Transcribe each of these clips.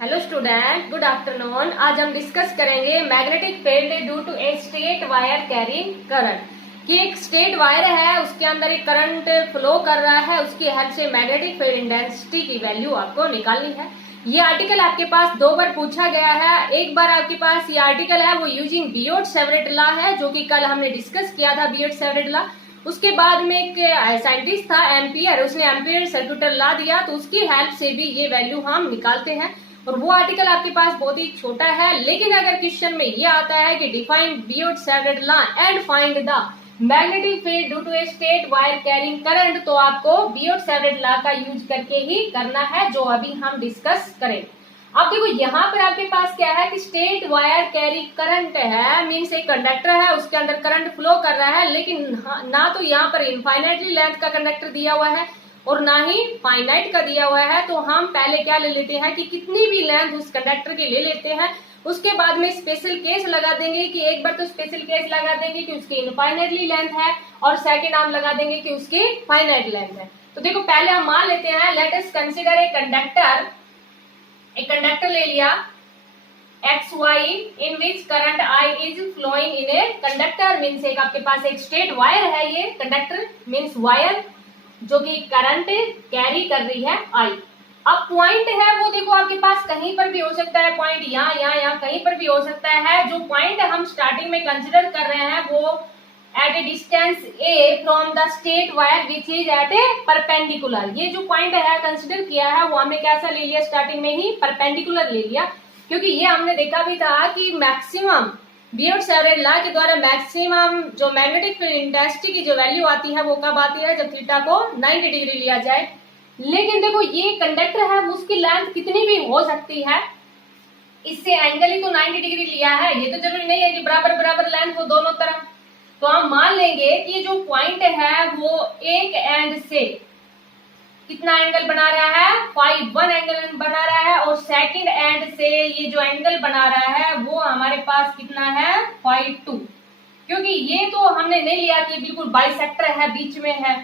Hello student, good afternoon. आज हम discuss करेंगे magnetic field due to a straight wire carrying current कि एक स्ट्रेट वायर है, उसके अंदर एक करंट फ्लो कर रहा है, उसकी हेल्प से मैग्नेटिक फील्ड इंटेंसिटी की वैल्यू आपको निकालनी है। ये आर्टिकल आपके पास 2 बार पूछा गया है। एक बार आपके पास ये आर्टिकल है वो यूजिंग बियोट-सेवरेट लॉ है, जो कि कल हमने डिस्कस किया था बियोट-सेवरेट लॉ। उसके बाद में एक साइंटिस्ट था एम्पियर, उसने एम्पियर सर्क्यूटर लॉ दिया, तो उसकी हेल्प से भी ये वैल्यू हम निकालते हैं। और वो आर्टिकल आपके पास बहुत ही छोटा है, लेकिन अगर क्वेश्चन में ये आता है कि define Biot Savart law and find the magnetic field due to a straight wire carrying current, तो आपको बियोट-सेवरेट लॉ का यूज करके ही करना है, जो अभी हम डिस्कस करेंगे। अब देखो यहाँ पर आपके पास क्या है कि स्ट्रेट वायर कैरी करंट है, मीन्स एक कंडक्टर है, उसके अंदर करंट फ्लो कर रहा है, लेकिन ना तो यहाँ पर इनफाइनाइटली लेंथ का कंडक्टर दिया हुआ है और ना ही फाइनाइट का दिया हुआ है। तो हम पहले क्या ले लेते हैं कि कितनी भी लेंथ उस कंडक्टर की ले लेते हैं, उसके बाद में स्पेशल केस लगा देंगे कि एक बार तो स्पेशल केस लगा देंगे कि उसकी इनफाइनाइटली लेंथ है, और सेकेंड हम लगा देंगे कि उसकी फाइनाइट लेंथ है। तो देखो पहले हम मान लेते हैं, let us consider a conductor. एक कंडक्टर ले लिया XY in which current I is flowing in a conductor, means एक आपके पास एक स्ट्रेट वायर है, ये कंडक्टर मीन्स वायर जो कि करंट कैरी कर रही है I। अब पॉइंट है वो देखो आपके पास कहीं पर भी हो सकता है, पॉइंट यहाँ कहीं पर भी हो सकता है। जो पॉइंट हम स्टार्टिंग में कंसिडर कर रहे हैं वो at a distance a from the straight wire which is at a perpendicular. ये जो पॉइंट है कंसिडर किया है वो हमने कैसा ले लिया, स्टार्टिंग में ही परपेंडिकुलर ले लिया, क्योंकि ये हमने देखा भी था कि मैक्सिमम बियोट-सेवरेट लॉ के द्वारा मैक्सिमम जो मैग्नेटिक फील्ड इंटेंसिटी की जो वैल्यू आती है वो कब आती है, जब थीटा को 90 डिग्री लिया जाए। लेकिन देखो ये कंडक्टर है, उसकी लेंथ कितनी भी हो सकती है, इससे एंगल ही तो 90 डिग्री लिया है, ये तो जरूरी नहीं है कि बराबर बराबर लेंथ हो दोनों तरफ। तो हम मान लेंगे कि जो पॉइंट है वो एक एंड से कितना एंगल बना रहा है, ∅1 एंगल बना रहा है, और सेकंड एंड से ये जो एंगल बना रहा है वो हमारे पास कितना है, ∅2। क्योंकि ये तो हमने नहीं लिया कि बिल्कुल बाइसेक्टर है, बीच में है,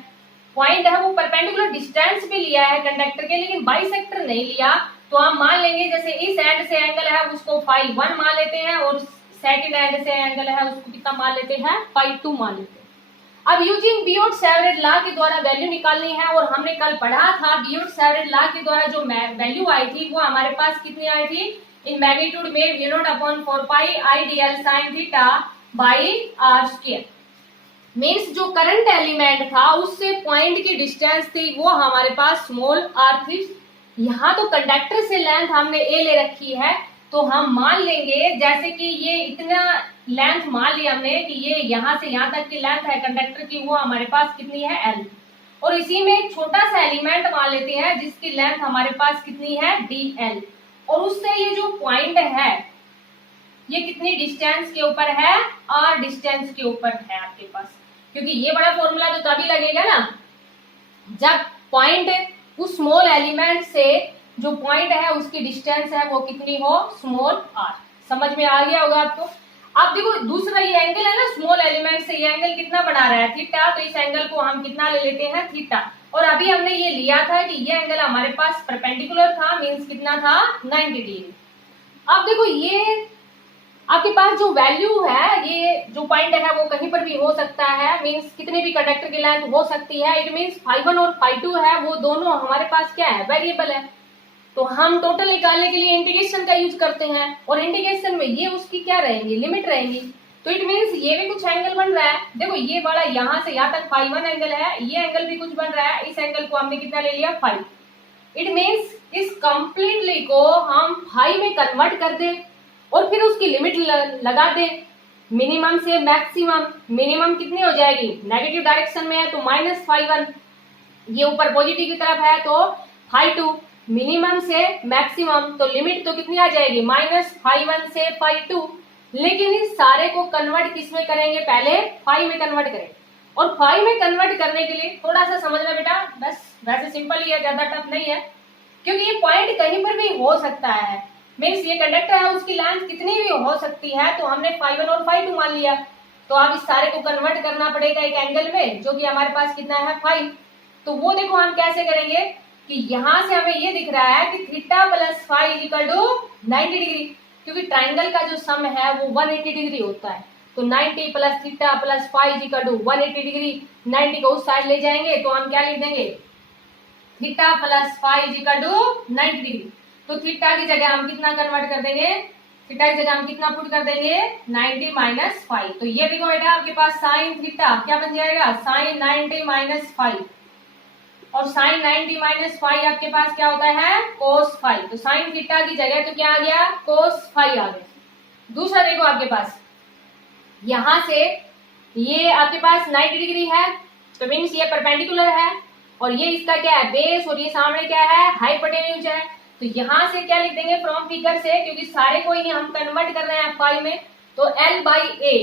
पॉइंट है वो परपेंडिकुलर डिस्टेंस भी लिया है कंडक्टर के, लेकिन बाइसेक्टर नहीं लिया। तो हम मान लेंगे जैसे इस एंड से एंगल है उसको ∅1 मान लेते हैं, और सेकंड एंड से एंगल है उसको कितना मान लेते हैं, ∅2 मान लेते हैं। अब यूजिंग बियोट-सेवरेट लॉ के द्वारा वैल्यू निकालनी है, और हमने कल पढ़ा था बियोट-सेवरेट लॉ के द्वारा जो वैल्यू आई थी वो हमारे पास कितनी आई थी, इन मैग्नीट्यूड में v0/4 IDL sin theta by r square. Means जो करंट एलिमेंट था उससे पॉइंट की डिस्टेंस थी वो हमारे पास स्मॉल r थी। यहाँ तो कंडक्टर से लेंथ हमने a ले रखी है, तो हम मान लेंगे जैसे कि ये इतना लेंथ मान लिया हमने कि ये यहाँ से यहाँ तक की लेंथ है कंडक्टर की, वो हमारे पास कितनी है, L। और इसी में एक छोटा सा एलिमेंट मान लेते हैं जिसकी लेंथ हमारे पास कितनी है, DL। और उससे ये जो पॉइंट है ये कितनी डिस्टेंस के ऊपर है, R डिस्टेंस के ऊपर है आपके पास, क्योंकि ये बड़ा फॉर्मूला तो तभी लगेगा ना जब पॉइंट उस स्मॉल एलिमेंट से जो पॉइंट है उसकी डिस्टेंस है वो कितनी हो, स्मॉल r। समझ में आ गया होगा आपको। अब देखो दूसरा ये एंगल है ना, स्मॉल एलिमेंट से ये एंगल कितना बना रहा है, थीटा, तो इस एंगल को हम कितना ले लेते हैं, थीटा। और अभी हमने ये लिया था कि ये एंगल हमारे पास परपेंडिकुलर था, मीन्स कितना था, 90 डिग्री। अब देखो ये आपके पास जो वैल्यू है, ये जो पॉइंट है वो कहीं पर भी हो सकता है, मीन्स कितने भी कंडक्टर की लेंथ हो सकती है। इट मीन्स ∅1 और ∅2 है वो दोनों हमारे पास क्या है, वेरिएबल है। तो हम टोटल निकालने के लिए इंटीग्रेशन का यूज करते हैं, और इंटीग्रेशन में ये उसकी क्या रहेंगी, लिमिट रहेंगी। तो इट मीन्स ये भी कुछ एंगल बन रहा है, देखो ये वाला यहाँ से यहाँ तक ∅1 एंगल है, ये एंगल भी कुछ बन रहा है, इस एंगल को हमने कितना ले लिया, ∅। इट मीन्स इस कंप्लीटली को हम ∅ में कन्वर्ट कर दे और फिर उसकी लिमिट लगा दे मिनिमम से मैक्सिमम। मिनिमम कितनी हो जाएगी, नेगेटिव डायरेक्शन में है तो -∅1, ये ऊपर पॉजिटिव की तरफ है तो ∅2, मिनिमम से मैक्सिमम तो लिमिट तो कितनी आ जाएगी, -∅1 से ∅2। लेकिन इस सारे को कन्वर्ट किस में करेंगे, पहले ∅ में कन्वर्ट करेंगे। और ∅ में कन्वर्ट करने के लिए थोड़ा सा समझना बेटा, बस वैसे सिंपल ही है, ज्यादा टफ नहीं है, क्योंकि ये पॉइंट कहीं पर भी हो सकता है। मीन्स ये कंडक्टर है उसकी लेंथ कितनी भी हो सकती है, तो हमने ∅1 और ∅2 मान लिया। तो अब इस सारे को कन्वर्ट करना पड़ेगा एक एंगल में, जो कि हमारे पास कितना है, ∅। तो वो देखो हम कैसे करेंगे, कि यहां से हमें ये दिख रहा है कि theta plus phi equal to 90 degree, क्योंकि ट्राइंगल का जो सम है वो 180 डिग्री होता है। तो 90 plus theta plus phi equal to 180 degree, 90 को उस साइड ले जाएंगे तो हम क्या लिख देंगे, theta plus phi equal to 90 degree. तो थीटा की जगह हम कितना कन्वर्ट कर देंगे, थीटा की जगह हम कितना पुट कर देंगे, 90 माइनस फाइव। तो ये देखो बेटा आपके पास साइन थीटा क्या बन जाएगा, साइन 90 माइनस फाइव, और साइन 90 माइनस फाइव आपके पास क्या होता है, कोस फाइव। तो साइन थीटा की जगह तो क्या आ गया, कोस फाइव आ गया। दूसरा देखो आपके पास यहां से ये आपके पास 90 डिग्री है, तो मीन्स ये परपेंडिकुलर है, और ये इसका क्या है, बेस, और ये सामने क्या है, हाइपोटेन्यूज है। तो यहां से क्या लिख देंगे फ्रॉम फिगर से, क्योंकि सारे को ही हम कन्वर्ट कर रहे हैं फाइव में, तो L बाई ए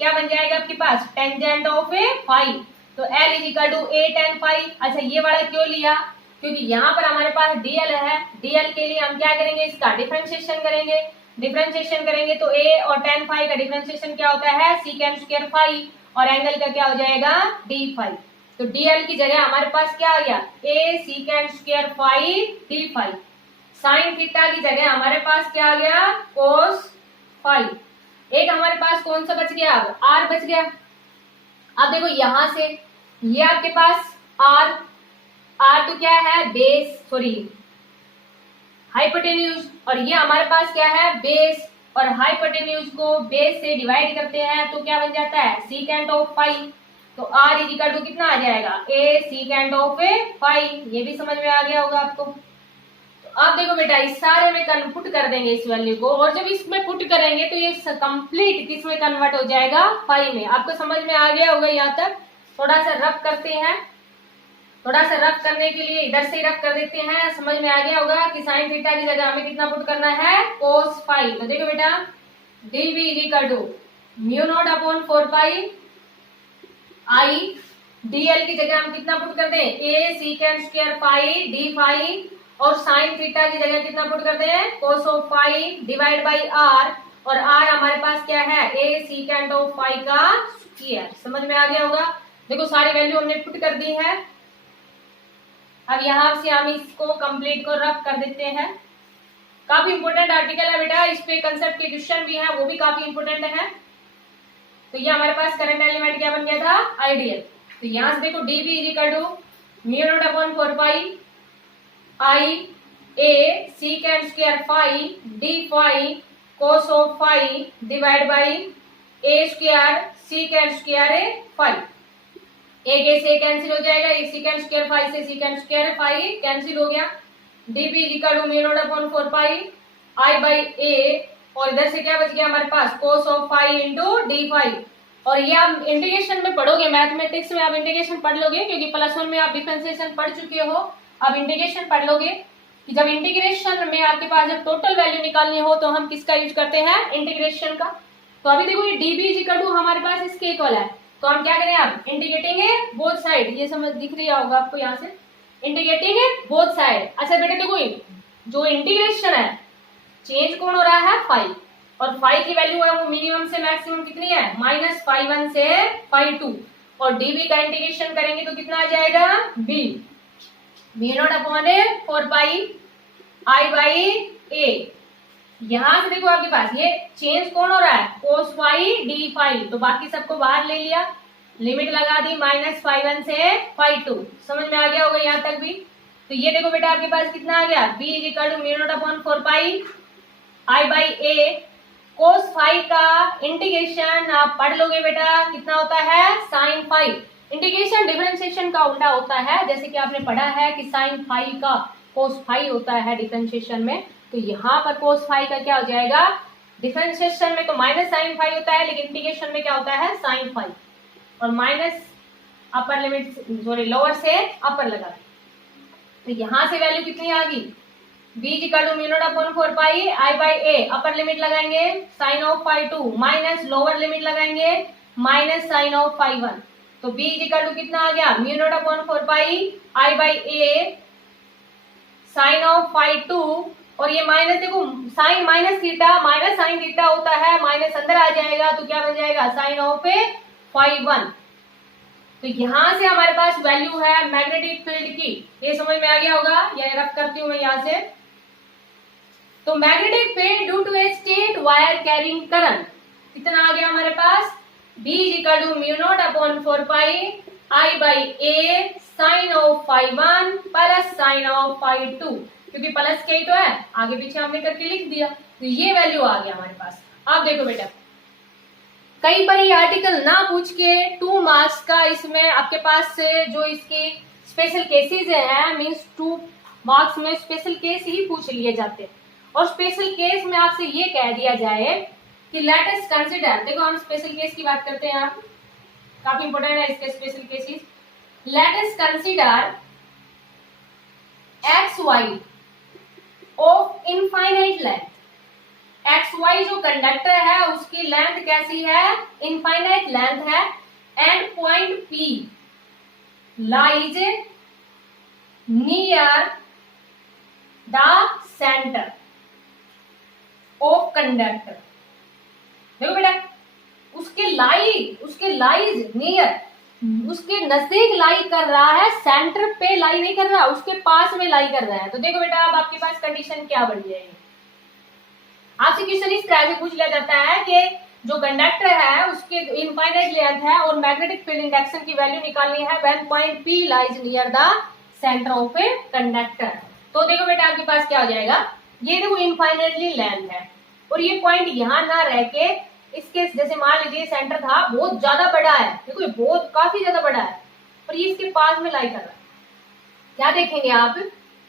क्या बन जाएगा आपके पास, टेंजेंट ऑफ ए फाइव। तो L is equal to a tan phi. अच्छा ये वाला क्यों लिया, क्योंकि यहाँ पर हमारे पास DL है, DL के लिए हम क्या करेंगे, इसका डिफरेंशिएशन करेंगे। डिफरेंशिएशन करेंगे तो a और टेन फाइव का डिफरेंशिएशन क्या होता है, सीकेंड स्क्वायर फाइव, और एंगल का क्या हो जाएगा, डी फाइव। तो DL की जगह हमारे पास क्या आ गया, a sec square phi d five. Sign theta की जगह हमारे पास क्या आ गया, कोस फाइव। एक हमारे पास कौन सा बच गया, अब r बच गया। अब देखो यहां से ये आपके पास r तो क्या है, बेस, सॉरी हाइपोटेन्यूज, और ये हमारे पास क्या है, बेस, और हाइपोटेन्यूज को बेस से डिवाइड करते हैं तो क्या बन जाता है, सीकेंड ऑफ फाइव। तो r इज इक्वल टू कितना आ जाएगा, a सीकेंड ऑफ फाइव। ये भी समझ में आ गया होगा आपको। तो अब देखो बेटा इस सारे में पुट कर देंगे इस वैल्यू को, और जब इसमें पुट करेंगे तो ये कंप्लीट किस में कन्वर्ट हो जाएगा, फाइव में। आपको समझ में आ गया होगा यहाँ तक। थोड़ा सा रफ करते हैं, थोड़ा सा रफ करने के लिए इधर से रफ कर देते हैं। समझ में आ गया होगा कि साइन थीटा की जगह हमें कितना पुट करना है, कोस फाइव। तो देखो बेटा dv is equal to mu not upon 4 pi I, dl की जगह हम कितना पुट कर दें, a sec square phi d five, और साइन थीटा की जगह कितना पुट कर दें, cos of phi divide by r, और r हमारे पास क्या है, a सीकेंड ऑफ फाइव का स्क्वायर। समझ में आ गया होगा। देखो सारी वैल्यू हमने पुट कर दी है। अब यहाँ से हम इसको कंप्लीट को रफ कर देते हैं। काफी इंपोर्टेंट आर्टिकल है बेटा, इस पे कंसेप्ट के क्वेश्चन भी है, वो भी काफी इंपोर्टेंट है। तो ये हमारे पास करंट एलिमेंट क्या बन गया था, आइडियल। तो यहाँ से देखो dv is equal to mu not upon 4 pi I a sec square phi d phi cos of phi divide by a square sec square phi. एक ए से कैंसिल हो जाएगा, एक सीकेंड स्क्वायर फाइव से सीकेंड स्क्वायर फाइव कैंसिल हो गया। dp is equal to mu not upon 4 pi I by a, और इधर से क्या बच गया हमारे पास, cos of five into D five. और ये आप इंटीग्रेशन में पढ़ोगे, मैथमेटिक्स में आप इंटीग्रेशन पढ़ लोगे, क्योंकि प्लस वन में आप डिफरेंशिएशन पढ़ चुके हो। अब इंटीग्रेशन पढ़ लोगे कि जब इंटीग्रेशन में आपके पास जब टोटल वैल्यू निकालनी हो तो हम किसका यूज करते हैं, इंटीग्रेशन का। तो अभी देखो ये db इज इक्वल टू हमारे पास इसके इक्वल है, तो हम क्या करें, आप इंटीग्रेटिंग है बोथ साइड। ये समझ दिख रही होगा आपको, यहाँ से इंटीग्रेटिंग है बोथ साइड। अच्छा बेटे देखो जो इंटीग्रेशन है चेंज कौन हो रहा है, फाइव, और फाइव की वैल्यू है वो मिनिमम से मैक्सिमम कितनी है, -5 से 5 और db का इंटीग्रेशन करेंगे तो कितना आ जाएगा, b mu naught upon 4 pi I by a। यहां से देखो आपके पास ये चेंज कौन हो रहा है, कोस फाइव डी फाइव, तो बाकी सबको बाहर ले लिया, लिमिट लगा दी -5 से 5 समझ में आ गया होगा यहाँ तक भी। तो ये देखो बेटा आपके पास कितना आ गया, b is equal to mu not upon 4 pi I by a। Cos phi का इंटीग्रेशन आप पढ़ लोगे बेटा कितना होता है, साइन फाइव। इंटीग्रेशन डिफरेंशिएशन का उल्टा होता है, जैसे कि आपने पढ़ा है कि साइन फाइव का कोस फाइव होता है डिफरेंशिएशन में। तो यहाँ पर कोस फाइव का क्या हो जाएगा, डिफरेंशिएशन में तो माइनस साइन फाइव होता है, लेकिन इंटीग्रेशन में क्या होता है, साइन फाइव, और minus upper limit sorry lower से अपर लगा। तो यहाँ से वैल्यू कितनी आ गई, b equal to mu not upon 4 pi I by a, upper limit लगाएंगे sine of five 2 minus lower limit लगाएंगे माइनस साइन ऑफ फाइव 1। तो b इक्वल टू कितना आ गया, mu not upon 4 pi I by a sine of five 2, और ये minus देखो sine minus theta minus sine theta होता है, माइनस अंदर आ जाएगा तो क्या बन जाएगा, साइन ऑफ फाइव 1। तो यहां से हमारे पास वैल्यू है मैग्नेटिक फील्ड की, ये समझ में आ गया होगा, या रख करती हूं मैं यहां से। तो magnetic field due to a straight wire carrying current कितना आ गया हमारे पास, B equal to mu not upon 4 pi I by a sine of phi 1 plus sine of phi 2, क्योंकि प्लस के ही तो है, आगे पीछे हमने करके लिख दिया, तो ये वैल्यू आ गया हमारे पास। अब देखो बेटा, कई बार ये आर्टिकल ना पूछ के 2 मार्क्स का इसमें आपके पास से जो इसके स्पेशल केसेस है, मींस 2 मार्क्स में स्पेशल केस ही पूछ लिए जाते हैं, और स्पेशल केस में आपसे ये कह दिया जाए कि लेट अस कंसीडर, देखो हम स्पेशल केस की बात करते हैं, काफी इंपॉर्टेंट है इसके special cases. Let us consider X Y of infinite length, X Y जो कंडक्टर है उसकी लेंथ कैसी है, इनफाइनाइट लेंथ है, and point P lies near the centre of conductor. देखो बेटा, उसके लाइज नियर, उसके नजदीक लाई कर रहा है, सेंटर पे लाई नहीं कर रहा, उसके पास में लाई कर रहा है। तो देखो बेटा, अब आपके पास कंडीशन क्या बन जाएगी, आपसे क्वेश्चन इस तरह से पूछ लिया जाता है कि जो कंडक्टर है उसके इनफाइनाइट लेंथ है और मैग्नेटिक फील्ड इंडक्शन की वैल्यू निकालनी है when point P lies near the centre of a conductor. तो देखो बेटा, आपके पास क्या हो जाएगा, ये देखो इनफाइनाइटली लेंथ है और ये पॉइंट यहां ना रह के इसके, जैसे मान लीजिए सेंटर था बहुत ज्यादा बड़ा है, देखो ये बहुत काफी ज्यादा बड़ा है और ये इसके पास में लाई कर रहा है। क्या देखेंगे आप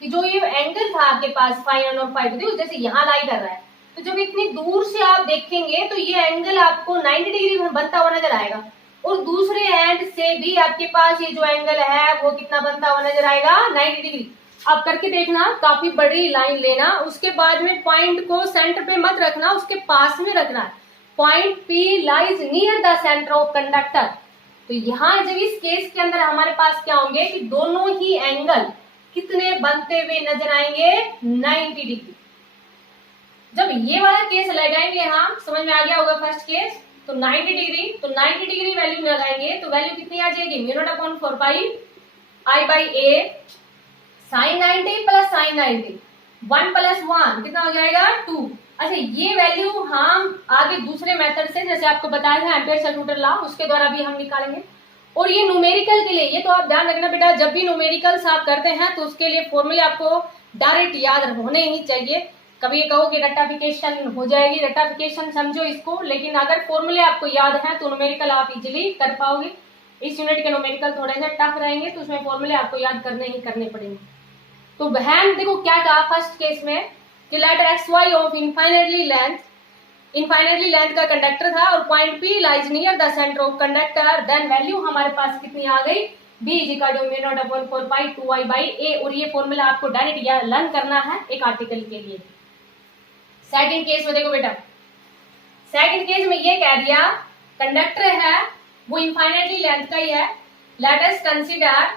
कि जो ये एंगल था आपके पास फाई 1 और फाई 2, देखो जैसे यहाँ लाई कर रहा है, तो जब इतनी दूर से आप देखेंगे तो ये एंगल आपको 90 डिग्री बनता हुआ नजर आएगा, और दूसरे एंड से भी आपके पास ये जो एंगल है वो कितना बनता हुआ नजर आएगा, 90 डिग्री। आप करके देखना, काफी बड़ी लाइन लेना, उसके बाद में पॉइंट को सेंटर पे मत रखना, उसके पास में रखना है, point P lies near the centre of conductor. तो यहाँ जब इस केस के अंदर हमारे पास क्या होंगे कि दोनों ही एंगल कितने बनते हुए नजर आएंगे, 90 डिग्री। जब ये वाला केस लगाएंगे, हम समझ में आ गया होगा फर्स्ट केस, तो 90 डिग्री, तो 90 डिग्री वैल्यू लगाएंगे तो वैल्यू कितनी आ जाएगी, mu not upon 4 pi I by a sine 90 plus sine 90, 1 plus 1 कितना हो जाएगा 2। अच्छा, ये वैल्यू हम आगे दूसरे मेथड से, जैसे आपको बताया था एम्पियर सर्कुलर लॉ, उसके द्वारा भी हम निकालेंगे। और ये न्यूमेरिकल के लिए, ये तो आप ध्यान रखना बेटा, जब भी न्यूमेरिकल्स आप करते हैं तो उसके लिए फॉर्मूले आपको डायरेक्ट याद होने ही चाहिए। कभी ये कहो कि रट्टाफिकेशन हो जाएगी, रट्टाफिकेशन समझो इसको, लेकिन अगर फॉर्मूले आपको याद है तो न्यूमेरिकल आप इजिली कर पाओगे। इस यूनिट के न्यूमेरिकल थोड़े से टफ रहेंगे तो उसमें फॉर्मूले आपको याद करने ही करने पड़ेंगे। तो बहन देखो क्या कहा फर्स्ट केस में कि let X Y of infinitely length का कंडक्टर था और point P lies near the centre of conductor, then value हमारे पास कितनी आ गई, B equal to mu not upon 4 pi 2I by A, और ये फॉर्मूला आपको डायरेक्ट लर्न करना है एक आर्टिकल के लिए। सेकंड केस में देखो बेटा, सेकंड केस में ये कह दिया कंडक्टर है वो इनफाइनाइटली लेंथ का ही है, late us consider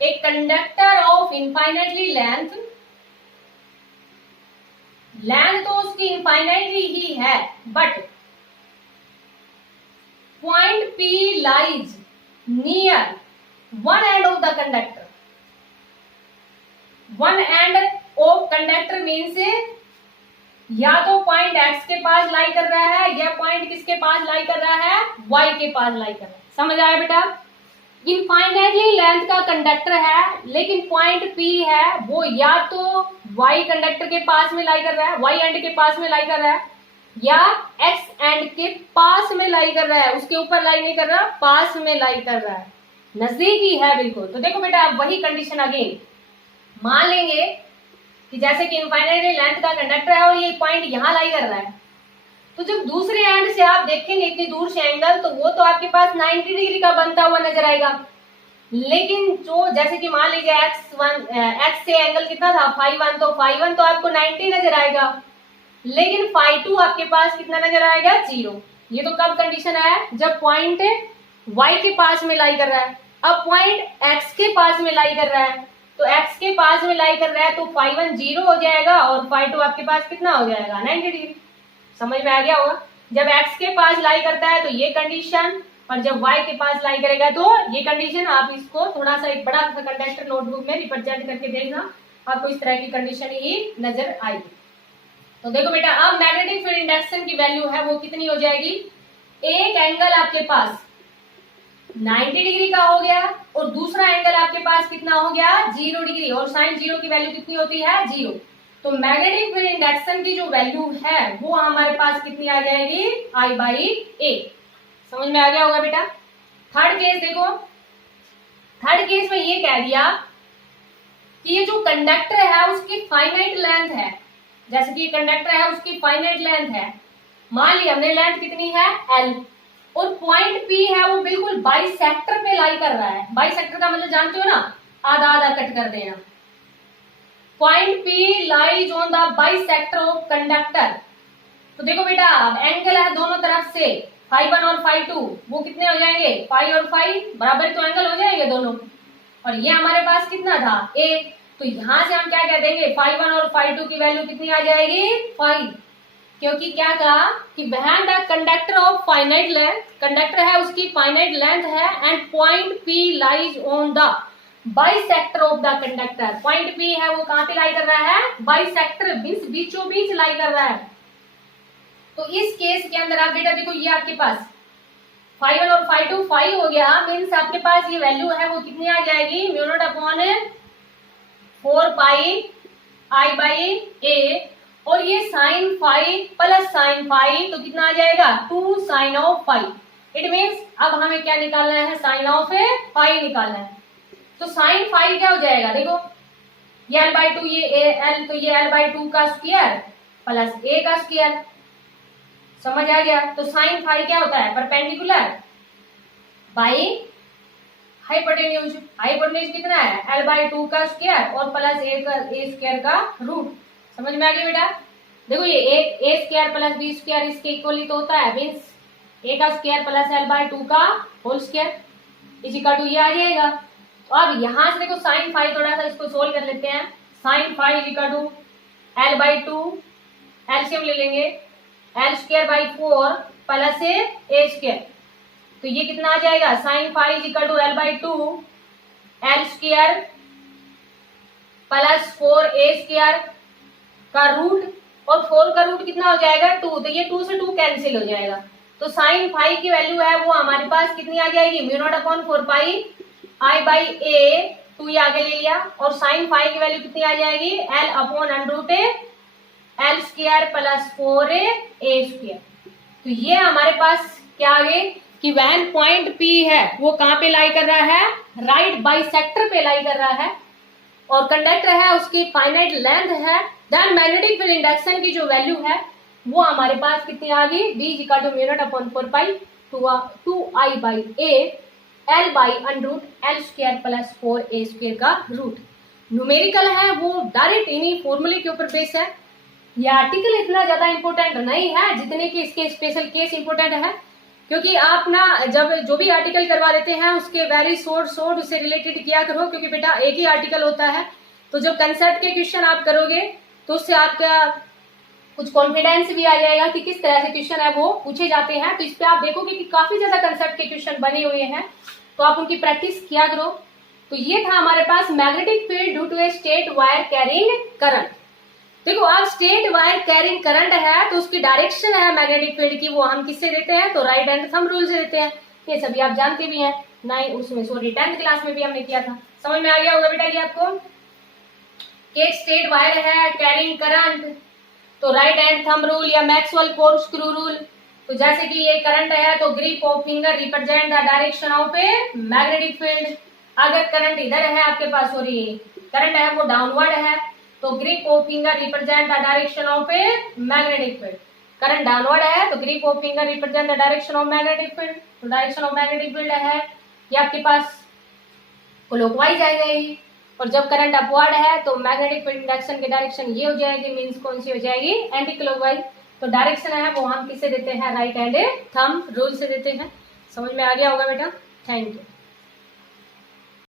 a conductor of infinitely length तो उसकी इनफाइनाइटली ही है, but point P lies near one end of the conductor, one end of conductor means या तो पॉइंट X के पास लाई कर रहा है या पॉइंट किसके पास लाई कर रहा है, Y के पास लाई कर रहा है। समझ आया बेटा, इनफाइनाइटली लेंथ का कंडक्टर है लेकिन पॉइंट P है वो या तो Y कंडक्टर के पास में लाई कर रहा है, Y एंड के पास में लाई कर रहा है, या X एंड के पास में लाई कर रहा है, उसके ऊपर लाई नहीं कर रहा, पास में लाई कर रहा है, नजदीक ही है बिल्कुल। तो देखो बेटा, आप वही कंडीशन अगेन मान लेंगे कि जैसे कि इनफाइनाइटली लेंथ का कंडक्टर है और ये पॉइंट यहां लाई कर रहा है, तो जब दूसरे एंड से आप देखेंगे इतनी दूर से एंगल, तो वो तो आपके पास 90 डिग्री का बनता हुआ नजर आएगा, लेकिन जो जैसे कि मान लीजिए x से एंगल कितना था फाई 1, तो फाई 1 तो आपको 90 नजर आएगा, लेकिन फाई 2 आपके पास कितना नजर आएगा, 0। ये तो कब कंडीशन है, जब पॉइंट y के पास में लाई कर रहा है। अब पॉइंट x के पास में लाई कर रहा है, तो x के पास में लाई कर रहा है तो फाई 1 0 हो जाएगा और फाई 2 आपके पास कितना हो जाएगा, 90 डिग्री। समझ में आ गया होगा, जब x के पास लाई करता है तो ये कंडीशन, और जब y के पास लाई करेगा तो ये कंडीशन, आप इसको थोड़ा सा एक बड़ा सा कंडक्टर नोटबुक में रिप्रेजेंट करके देखना, आपको इस तरह की कंडीशन ही नजर आएगी। तो देखो बेटा, अब मैग्नेटिक फील्ड इंडक्शन की वैल्यू है वो कितनी हो जाएगी, एक एंगल आपके पास 90 डिग्री का हो गया और दूसरा एंगल आपके पास कितना हो गया 0 डिग्री, और साइन 0 की वैल्यू कितनी होती है 0। तो मैग्नेटिक फील्ड इंडक्शन की जो वैल्यू है वो हमारे पास कितनी आ जाएगी I/A। समझ में आ गया होगा बेटा। थर्ड केस देखो, थर्ड केस में ये कह दिया कि ये जो कंडक्टर है उसकी फाइनाइट लेंथ है, जैसे कि कंडक्टर है उसकी फाइनाइट लेंथ है, मान लिया हमने लेंथ कितनी है L, और पॉइंट P है वो बिल्कुल बाइसेक्टर पे लाई कर रहा है। बाइसेक्टर का मतलब जानते हो ना, आधा आधा कट कर देना। Point P lies on the bisector of conductor. तो देखो बेटा, अब एंगल है दोनों तरफ से φ1 और φ2, वो कितने हो जाएंगे फाई और फाई बराबर, तो एंगल हो जाएंगे दोनों। और ये हमारे पास कितना था A, तो यहां से हम क्या कह देंगे φ1 और φ2 की वैल्यू कितनी आ जाएगी 5, क्योंकि क्या कहा कि when the conductor of finite length, conductor है उसकी फाइनाइट लेंथ है, and point P lies on the bisector of the conductor. Point P है वो कहां पे लाई कर रहा है बाइसेक्टर, बीचों बीच लाई कर रहा है। तो इस केस के अंदर आप बेटा देखो, ये आपके पास φ1 और φ2 फाई हो गया, मीन्स आपके पास ये वैल्यू है वो कितनी आ जाएगी μ0 अपॉन 4 पाई I/A, और ये sine phi plus sine phi तो कितना आ जाएगा 2 sine of phi. It means अब हमें क्या निकालना है, साइन ऑफ फाई निकालना है। तो साइन फाई क्या हो जाएगा, देखो ये L/2, ये L, तो ये L/2 का स्क्वायर प्लस A का स्क्वायर। समझ आ गया। तो साइन फाई क्या होता है परपेंडिकुलर बाई हाइपोटेन्यूज। हाइपोटेन्यूज कितना है L/2 का स्क्वायर और प्लस A स्क्वायर का रूट। समझ में आ गया बेटा। देखो ये A square plus B square इसके इक्वली तो होता है, मीन्स A का स्क्वायर प्लस L/2 का होल स्क्वायर इजिकल टू ये आ जाएगा। तो अब यहां से देखो साइन फाई, थोड़ा सा इसको सोल्व कर लेते हैं। Sine phi is equal to L/2, LCM ले लेंगे, L स्क्वायर बाई 4 प्लस A स्क्वायर, तो ये कितना आ जाएगा sine phi is equal to L/2 L square plus 4A square का रूट, और 4 का रूट कितना हो जाएगा 2, तो ये 2 से 2 कैंसिल हो जाएगा। तो साइन फाई की वैल्यू है वो हमारे पास कितनी आ जाएगी μ0 अपॉन 4 पाई I/A, 2 ये आगे ले लिया, और साइन फाई की वैल्यू कितनी आ जाएगी L upon √ L square plus 4A square. तो ये हमारे पास क्या आ गए कि वैन पॉइंट P है वो कहां पे लाई कर रहा है राइट बाइसेक्टर पे लाई कर रहा है, और कंडक्टर है उसकी फाइनाइट लेंथ है, देन मैग्नेटिक फील्ड इंडक्शन की जो वैल्यू है वो हमारे पास कितनी आ गई B equal to μ0 upon 4 pi 2I/A L by √L square plus 4A square का रूट। न्यूमेरिकल है वो डायरेक्ट इन्हीं फॉर्मूले के ऊपर बेस है। ये आर्टिकल इतना ज्यादा इंपॉर्टेंट नहीं है जितने कि इसके स्पेशल केस इंपॉर्टेंट है, क्योंकि आप ना जब जो भी आर्टिकल करवा देते हैं उसके वेरी शॉर्ट उससे रिलेटेड किया करो, क्योंकि बेटा एक ही आर्टिकल होता है। तो जब कंसेप्ट के क्वेश्चन आप करोगे तो उससे आपका कुछ कॉन्फिडेंस भी आ जाएगा कि किस तरह से क्वेश्चन है वो पूछे जाते हैं। तो इस पे आप देखोगे कि काफी ज्यादा कंसेप्ट के क्वेश्चन बने हुए हैं, तो आप उनकी प्रैक्टिस किया करो। तो ये था हमारे पास magnetic field due to a straight wire carrying current. देखो आप स्टेट वायर कैरिंग करंट है तो उसकी डायरेक्शन है मैग्नेटिक फील्ड की, वो हम किससे देते हैं तो राइट हैंड थंब रूल से देते हैं। ये सभी आप जानते भी हैं, 10th क्लास में भी हमने किया था। समझ में आ गया होगा बेटा ये आपको कि स्टेट वायर है कैरिंग करंट, तो राइट हैंड थंब रूल या मैक्सवेल कोर्कस्क्रू रूल। तो जैसे कि ये करंट है तो grip of finger represent the direction of a magnetic field. अगर करंट इधर है आपके पास, सॉरी करंट है वो डाउनवर्ड है, तो grip of finger represent the direction of a magnetic field. Current downward है तो grip of finger represent the direction of magnetic field. तो डायरेक्शन ऑफ मैग्नेटिक फील्ड है ये आपके पास क्लॉकवाइज आएगी, और जब करंट अपवर्ड है तो मैग्नेटिक फील्ड इंडक्शन की डायरेक्शन ये हो जाएगी, मींस कौन सी हो जाएगी एंटी क्लॉकवाइज। तो डायरेक्शन है वो हम किससे देते हैं राइट हैंड थंब रूल से देते हैं। समझ में आ गया होगा बेटा। Thank you.